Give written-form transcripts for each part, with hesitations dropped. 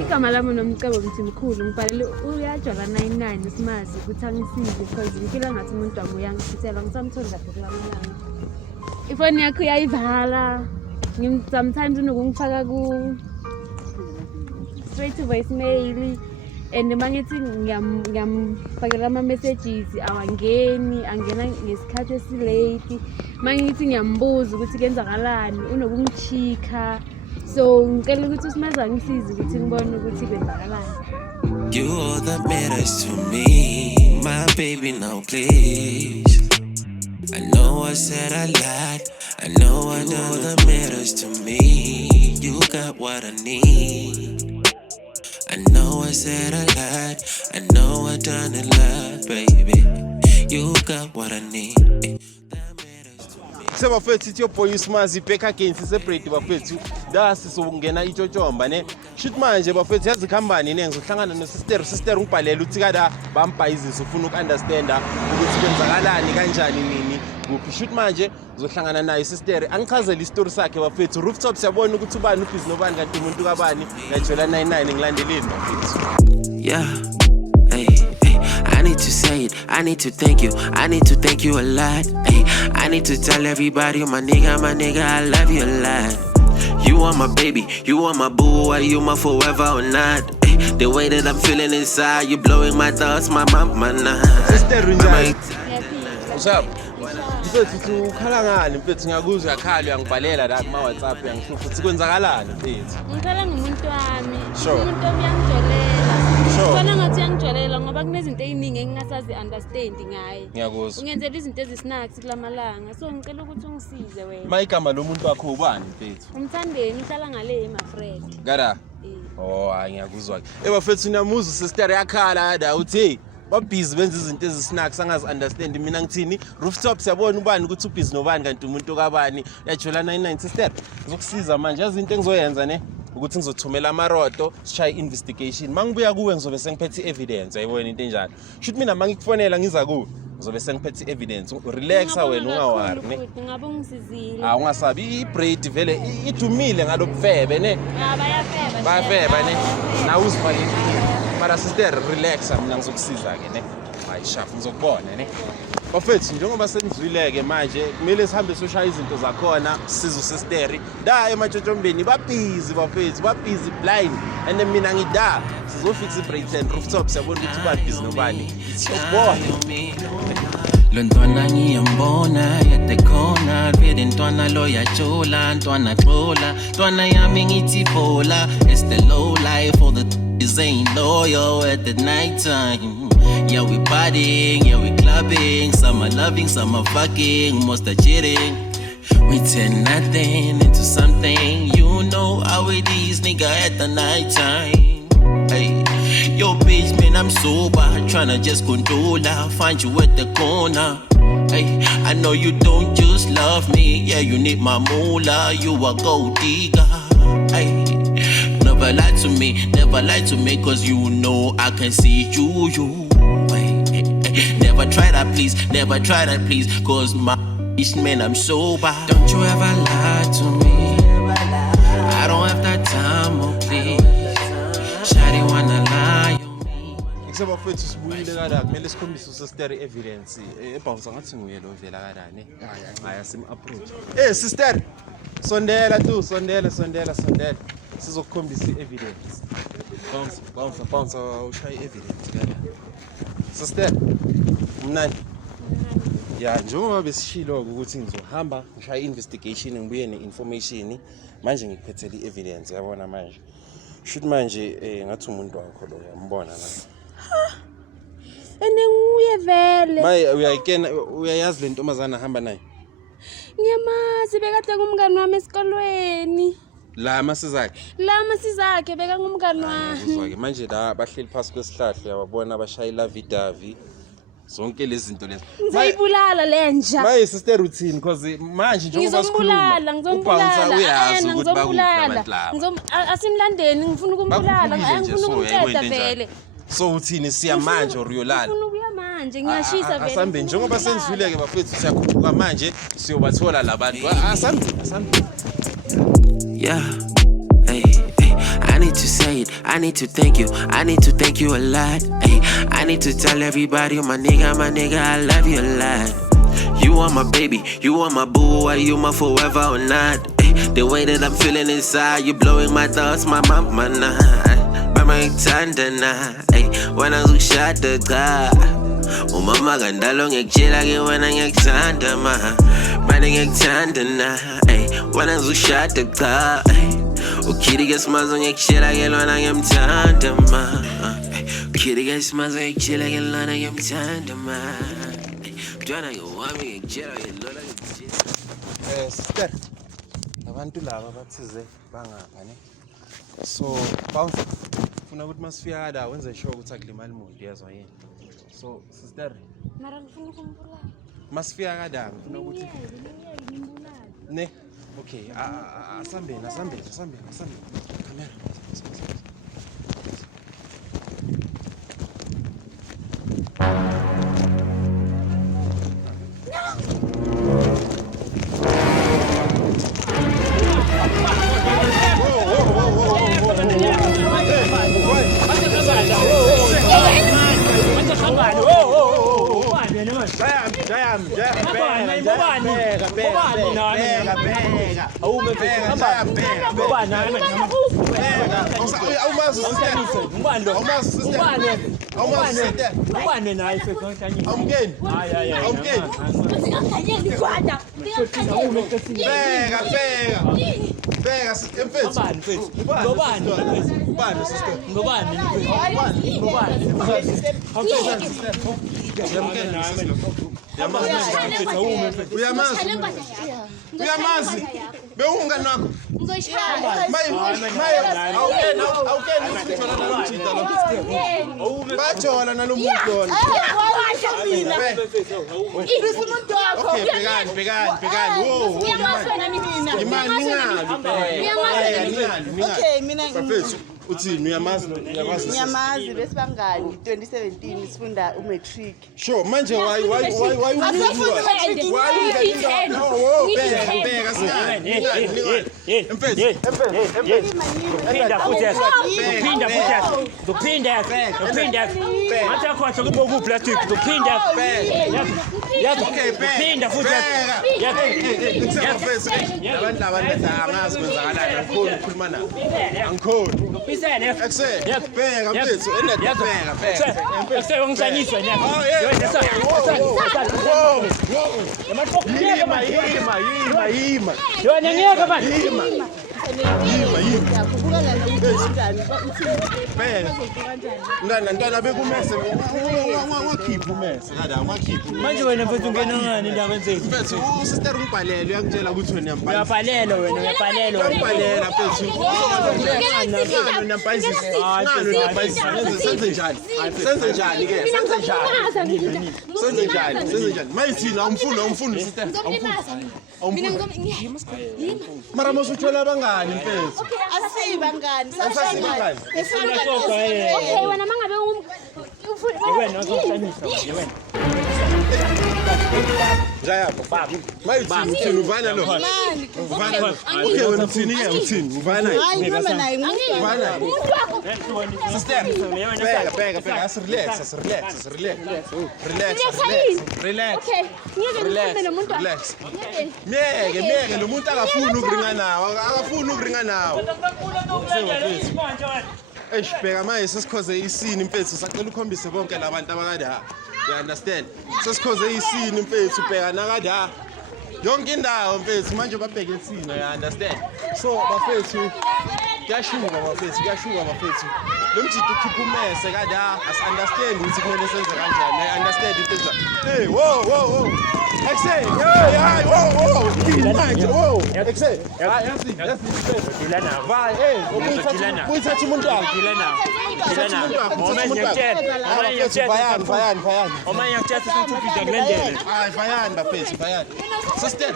Igama lami nomcebo mthimkhulu ngibhalele uyajola 99 simazi ukuthi angisize because ngifila ngathi umuntu wami uyangisithela ngisamtholi kahle kulamalanga. Ifoni yakho uyayivala. Sometimes unokungifaka ku straight to voicemail and mangithi ngiyamfakela ama messages awangeni angena ngesikhathi esilate mangithi ngiyambuza ukuthi kenzakalani unokungichika so ngicela ukuthi usimaza ngisize ukuthi ngibone ukuthi kwenzakalani. You all that matters to me, my baby, now please. I know I said I lied, I know that matters to me. You got what I need. I know I said I lied, I know I done a lot, baby. You got what I need. Se bafethu ithi boy usimazi back again separate bafethu da sisongena itshotshomba ne shit manje bafethu yazi company ne ngizohlangana no sister ngibhalela uthi kada bambhayizisa ufuna ukunderstanda ukuthi kwenzakalani kanjani nini kuphi shit manje ngizohlangana naye sister angichazela istory sakhe bafethu rooftop siyabona ukuthi ubani ubhizi nobani kanti umuntu kabani ngajola 99 ngilandeleni bafethu. Yeah, hey, I need to say it, I need to thank you, I need to thank you a lot. Hey, I need to tell everybody, my nigga, I love you a lot. You are my baby, you are my boo, are you my forever or not? Hey, the way that I'm feeling inside, you blowing my thoughts, my night. What's up? Mfethu ukhala ngani mfethu ngiyakuzwa yakhala uyangibhalela la kuma WhatsApp yangisho futhi kwenzakalani mfethu. Ngicela ngumuntu wami. Sure. Umuntu oyangijolela. Sure. Khona ngathi uyangijolela ngoba kunezinto eziningi engingasazi understand ngaye. Ngiyakuzwa. Ungenzela izinto ezisinakes kulamalanga. So ngicela ukuthi ungisize wena. Mayigama lomuntu wakho ubani mfethu? Umthandeni uhlala ngale my-friend. Gara. Oh hayi ngiyakuzwa ke. Bafethu unamuza sister yakhala da uthi babhizi benza izinto ezisnacks angazi understand mina ngithini rooftop siyabona ubani ukuthi ubhizi nobani kanti umuntu kabani yajola 99 sister ngizokusiza manje yazi into engizoyenza ne ukuthi ngizothumela amaroto sishaye investigation mangibuya kuwe ngizobe sengiphethe evidence ayibona into enjalo shoot mina mangikufonela ngiza kuwe ngizobe sengiphethe evidence relaxa wena ungawari ne ngabe ungisizile ungasabi ibraid vele idumile ngalobufebe ne bayafeba ne na uzifake mara sister relax mina ngizokusiza ke ne hayi sharp ngizokubona ne bafethu njengoba senizwileke manje kumele sihambe soshaya izinto zakhona sizo sister da ematshotshombeni babhizi bafethu babhizi blind and mina ngida sizofixa ibraid and rooftop siyabona ukuthi babhizi nobani siyobona Lontwana ngiyambona at the corner vele ntwana lo yajola ntwana xola ntwana yami ngithi phola it's the low life for the is ain't loyal at the night time. Yeah, we partying, yeah, we clubbing. Some are loving, some are fucking, most are cheating. We turn nothing into something. You know how it is, nigga, at the night time. Hey, yo, bitch, man, I'm sober. Tryna just control her, find you at the corner. Hey, I know you don't just love me. Yeah, you need my moolah. You a gold digger. Hey. Never lie to me, cause you know I can see you. Never try that please, cause my man, I'm sober. Don't you ever lie to me. I don't have that time, oh please. Shawty wanna lie on me. Except bafethu sibuyile kada kumele sikhombise sister evidence ebhawuza ngathi nguye lo vela kada ne haya sim approach sister sondela sizokukhombisa evidence bounce ushaya evidence kada sister mnandi ya njengoba besishilo ukuthi ngizohamba ngishaya investigation ngibuye ne-information manje ngikuphethele evidence yabona manje shoot manje ngathi umuntu wakho lo uyambona la ene nguye vele maye uyayazi le ntombazana ahamba naye ngiyamazi bekade ngumngani wami esikolweni la masizakhe beka ngumngani wami manje la bahleli phansi kwesihlahla yababona abashayela vidavi zonke lezi zinto lezi ngizayibulala lenja maye sister routine because manje njengoba sikhuluma ngizomboulala uyazi ukuthi bakuthi asimlandeni ngifuna ukumbulala ngifuna ukumthetha vele So uthini siya manje or uyolala? Ufuna ukuya manje ngiyashisa vele. Asambe njengoba senizwile ke bafethu siyakhuphuka manje siyobathola labantu. Asambe. Yeah. Hey, hey, I need to say it. I need to thank you. I need to thank you a lot. Hey, I need to tell everybody, my nigga, I love you a lot. You are my baby, you are my boo, are you my forever or not? Hey, the way that I'm feeling inside, you blowing my thoughts, my mama nah. Mama tanda na. Hey, when I look shot the guy. Umama gandalo ngekjela ke wena ngekuthanda ma. Manje ngekuthanda na. Hey, when I look shot the guy. Ukiri ngesmazo ngekshela ke lona ngimthanda ma. Ukiri ngesmazo ngekshela ke lona ngimthanda ma. Mntwana ngewami ngekshela ke lona ngimthanda. Sister. Abantu laba bathize bangapha ne. So bounce ufuna ukuthi masifika la wenze sure ukuthi akulimali muntu yazwa yini. So sister. Mara ngifuna ukumbulala. Masifika kada ngifuna ukuthi ne. Okay, asambeni. Camera. Uyamazi bewunga nakho bajola nalomuntu lona uthini uyamazi besibangani 2017 sifunda umatric. Sure manje why Ntana bekumese wakhipha umese manje wena mfethu ungena ngani indaba enzeni mfethu usister ungibhalele uyakutshela ukuthi wena uyabhalela wena uyabhalela mfethu senze njani ke senze njani mayithini awumfuni sister mara mosuthola abangani mfethu Asibangani Okay, wena mangabe wena uzokusanisa wena Jayapho mayithini uthini uvana lo okay wena uthini uvana sister bheka asirelax Okay, ngiyeke nomuntu. Miyeke lo muntu akafuni ukuringa nawo Bheka manje sesikhoze isini mfethu sacela ukhombise bonke labantu abakada you understand sesikhoze isini mfethu bheka nakada yonke indawo mfethu manje babheke isini you understand so bafethu kuyashuka bafethu lo mjito ukhipha umese kada as understand ukuthi kumele senze kanjani I understand into enjani hey whoa Exe whoa manje Exe yasi dilana vai uyithatha umuntu wakho dilana moment ngiyakutshela Vayan. Oma ngiyakutshela sesithupha kulendele Hayi vayan bafethu sister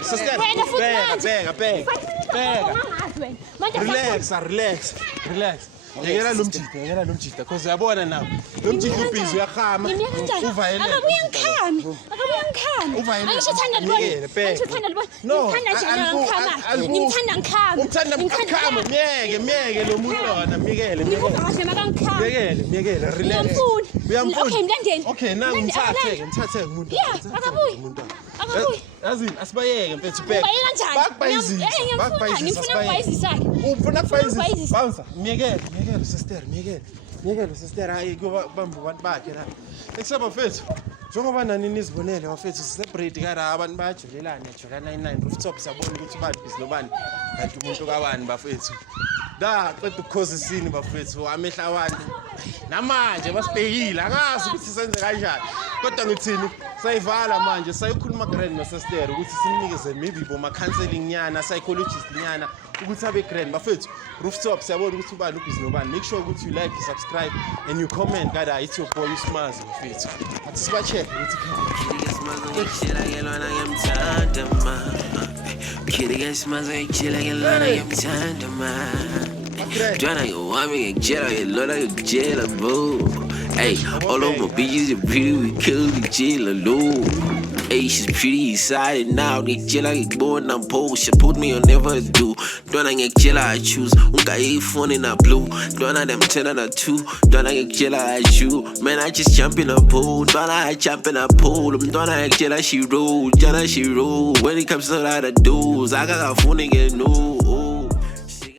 bheka relax Yekela lo mjida cause uyabona nawe. Lo mjida ubhizi uyakhama. Uva yena. Miyeke lo muntu lona, miyekele. Relax. Uyamfuna. Okay, nangu ngithathe umuntu. Yazini asibayeke mfethu bheka. Bakbayizisa. Ufuna ukbayizisa. Bouncer, miyekele sister hayi kuba bamba abantu bakhe la. Ekusaba mfethu. Njengoba nani nizibonele bafethu celebrate kara abantu bayajulelana Jola 99 rooftop sabona ukuthi bani busy nobani kanti umuntu kabani bafethu. Da qeda ukukhoza isini bafethu amehla abantu. Namanje basibhekile akazi ukuthi senze kanjani. Kodwa ngithini sayivala manje sayikhuluma grand no sister ukuthi simnikeze maybe boma counseling nyana psychologist nyana ukuthi abe grand bafethu rooftop siyabona ukuthi ubani ubhizi nobani make sure ukuthi you like, you subscribe and you comment kada it's your boy Smazi bafethu athi siba check ukuthi Hey, all over bitches, you pretty, we kill the chill alone. Hey, she's pretty excited now. They chill like born on pole. She put me on never do. Don't I get chill, I choose. Unka a phone in a blue. Don't I them 10 and a 2. Don't I get chill, I shoot. Man, I just jump in a pool. Don't I jump in a pool. Don't I get chill, she roll. Jana, she roll. When it comes to that, I do. I got a phone again, no.